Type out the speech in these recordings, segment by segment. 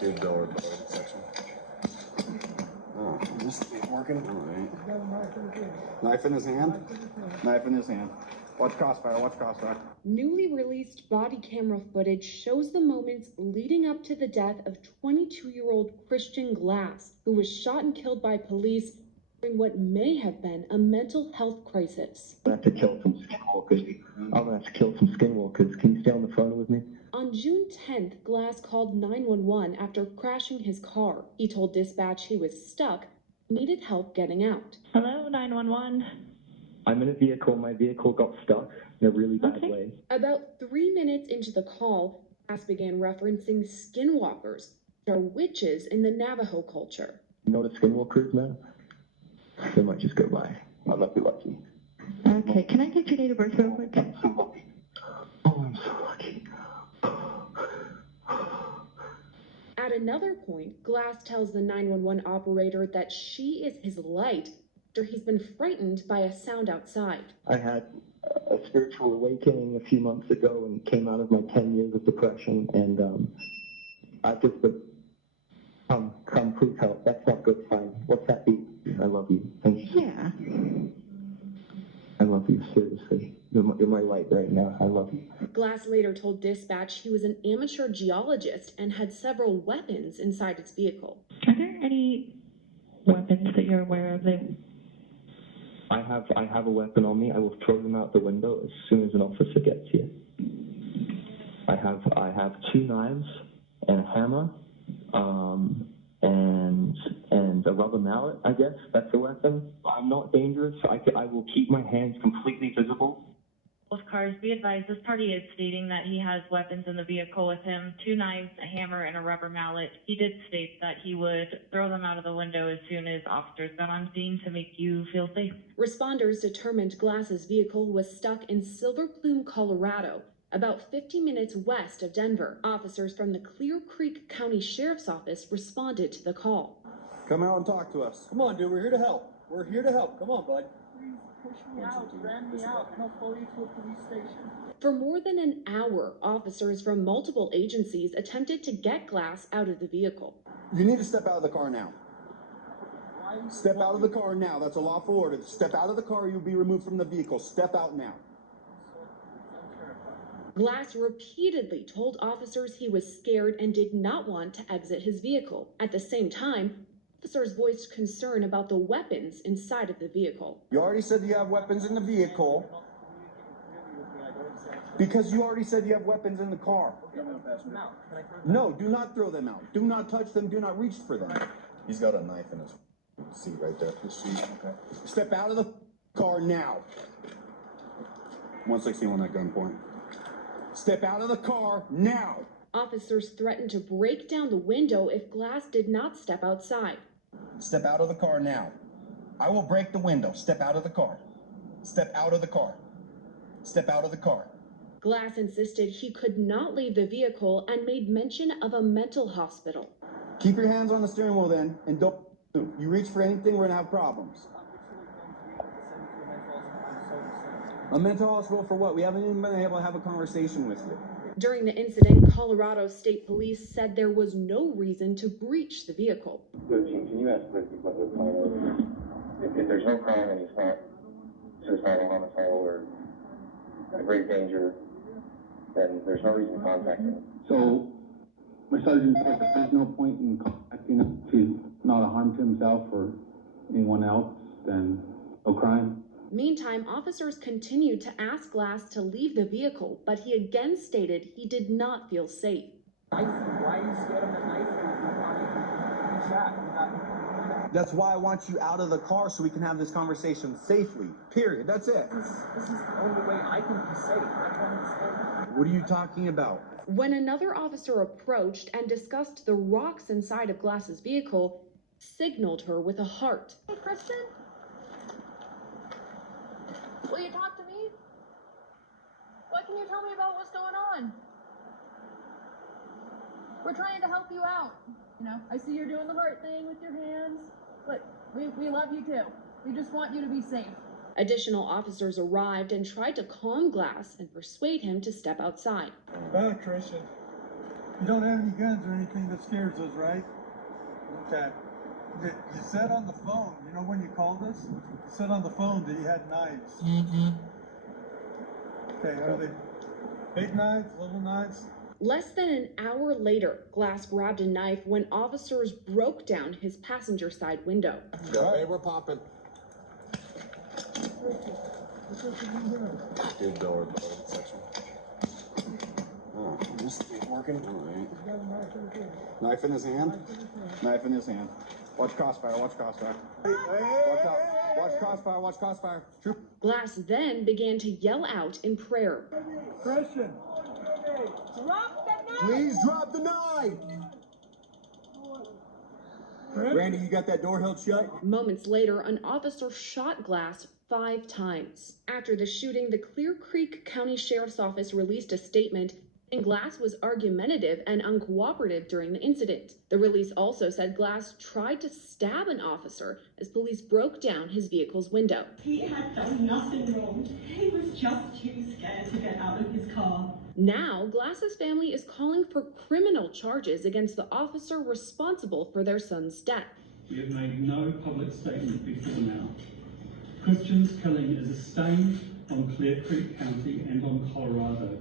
Big door section. Oh, this ain't working. All right. Knife in his hand? Knife in his hand. Watch crossfire, watch crossfire. Newly released body camera footage shows the moments leading up to the death of 22-year-old Christian Glass, who was shot and killed by police during what may have been a mental health crisis. I have to kill some skinwalkers. I'm gonna have to kill some skinwalkers. Can you stay on the phone with me? On June 10th, Glass called 911 after crashing his car. He told dispatch he was stuck, needed help getting out. Hello, 911. I'm in a vehicle. My vehicle got stuck in a really bad way. About 3 minutes into the call, Glass began referencing skinwalkers, which are witches in the Navajo culture. You know what a skinwalker is, man? They might just go by. I might be lucky. Okay, can I get your date of birth real quick? I'm so lucky. Oh, I'm so lucky. At another point, Glass tells the 911 operator that she is his light after he's been frightened by a sound outside. I had a spiritual awakening a few months ago and came out of my 10 years of depression, and I've just been, come, please help. That's not good, fine. What's that beat? I love you. Thank you. Yeah. I love you, seriously. You're my light right now. I love you. Glass later told dispatch he was an amateur geologist and had several weapons inside his vehicle. Are there any weapons that you're aware of that... I have a weapon on me. I will throw them out the window as soon as an officer gets here. I have 2 knives and a hammer, and a rubber mallet, I guess. That's a weapon. I'm not dangerous. I will keep my hands completely visible. Both cars, be advised, this party is stating that he has weapons in the vehicle with him, 2 knives, a hammer, and a rubber mallet. He did state that he would throw them out of the window as soon as officers got on scene to make you feel safe. Responders determined Glass's vehicle was stuck in Silver Plume, Colorado, about 50 minutes west of Denver. Officers from the Clear Creek County Sheriff's Office responded to the call. Come out and talk to us. Come on, dude, we're here to help. We're here to help. Come on, bud. Please push me out, ran me out, and I'll follow you to a police station. For more than an hour, officers from multiple agencies attempted to get Glass out of the vehicle. You need to step out of the car now. Step out of the car now. That's a lawful order. Step out of the car, you'll be removed from the vehicle. Step out now. Glass repeatedly told officers he was scared and did not want to exit his vehicle. At the same time, officers voiced concern about the weapons inside of the vehicle. You already said you have weapons in the vehicle. Because you already said you have weapons in the car. No, do not throw them out. Do not touch them. Do not reach for them. He's got a knife in his seat right there. His seat. Okay. Step out of the car now. 161 at gunpoint. Step out of the car now. Officers threatened to break down the window if Glass did not step outside. Step out of the car now. I will break the window. Step out of the car. Step out of the car. Step out of the car. Glass insisted he could not leave the vehicle and made mention of a mental hospital. Keep your hands on the steering wheel then, and don't move. You reach for anything, we're gonna have problems. A mental hospital for what? We haven't even been able to have a conversation with you. During the incident, Colorado State Police said there was no reason to breach the vehicle. Can you ask Ricky what the plan is? If there's no crime and he's not suicidal, homicidal, or a great danger, then there's no reason to contact him. So, my sergeant said that there's no point in contacting him if he's not a harm to himself or anyone else, then no crime. Meantime, officers continued to ask Glass to leave the vehicle, but he again stated he did not feel safe. Why are you scared of the knife? You shot. That's why I want you out of the car so we can have this conversation safely. Period. That's it. This is the only way I can be safe. I don't understand. What are you talking about? When another officer approached and discussed the rocks inside of Glass's vehicle, signaled her with a heart. Hey, Kristen? Will you talk to me? What can you tell me about what's going on? We're trying to help you out. You know, I see you're doing the heart thing with your hands, but we love you too. We just want you to be safe. Additional officers arrived and tried to calm Glass and persuade him to step outside. Christian. You don't have any guns or anything that scares us, right? Okay. You said on the phone, you know when you called us? You said on the phone that you had knives. Okay, are they big knives, little knives? Less than an hour later, Glass grabbed a knife when officers broke down his passenger side window. Hey, we're popping. Good door, section. Oh, this ain't working. All right. Knife in his hand. Knife in his hand. Watch crossfire. Watch crossfire. Watch out. Watch crossfire. Watch crossfire. Troop. Glass then began to yell out in prayer. Christian. Drop the knife! Please drop the knife. Randy, you got that door held shut? Moments later, an officer shot Glass 5 times. After the shooting, the Clear Creek County Sheriff's Office released a statement saying Glass was argumentative and uncooperative during the incident. The release also said Glass tried to stab an officer as police broke down his vehicle's window. He had done nothing wrong. He was just too scared to get out of his car. Now, Glass's family is calling for criminal charges against the officer responsible for their son's death. We have made no public statement before now. Christian's killing is a stain on Clear Creek County and on Colorado.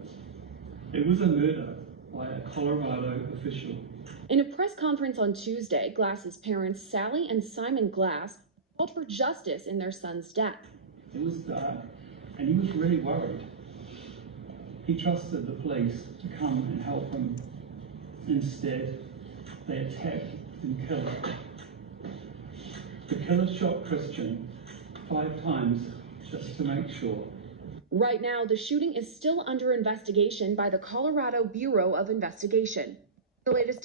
It was a murder by a Colorado official. In a press conference on Tuesday, Glass's parents, Sally and Simon Glass, called for justice in their son's death. It was dark, and he was really worried. He trusted the police to come and help him. Instead, they attacked and killed him. The killer shot Christian 5 times just to make sure. Right now, the shooting is still under investigation by the Colorado Bureau of Investigation. The latest